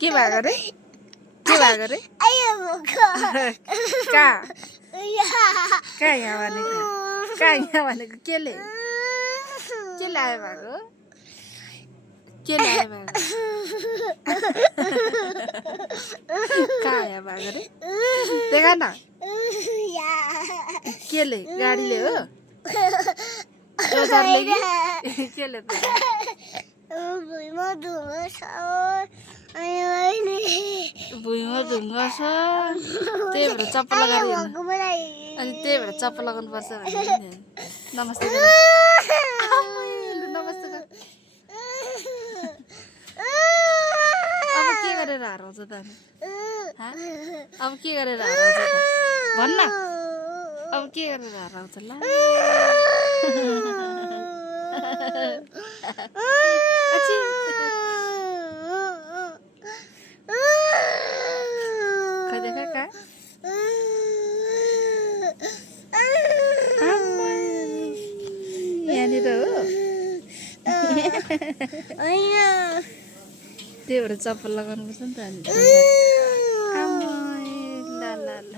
के भएको रे के भएको रे कहाँ कहाँ यहाँ भनेको कहाँ यहाँ भनेको के ल्यायो भएको के ल्यायो भएको कहाँ यहाँ भएको रे देखा न केले गाडीले हो डोजरले कि केले त भुइँमा ढुङ्गा छ त्यही भएर चप्पल लगाएर अनि त्यही भएर चप्पल लगाउनु पर्छ भने नमस्ते नमस्ते अब के गरेर हराउँछ त अब के गरेर हराउँछ त भन्न अब के गरेर हराउँछ ल खै देखा कहाँ यहाँनिर हो त्यही भएर चप्पल लगाउनु पर्छ नि त अनि ल ल ल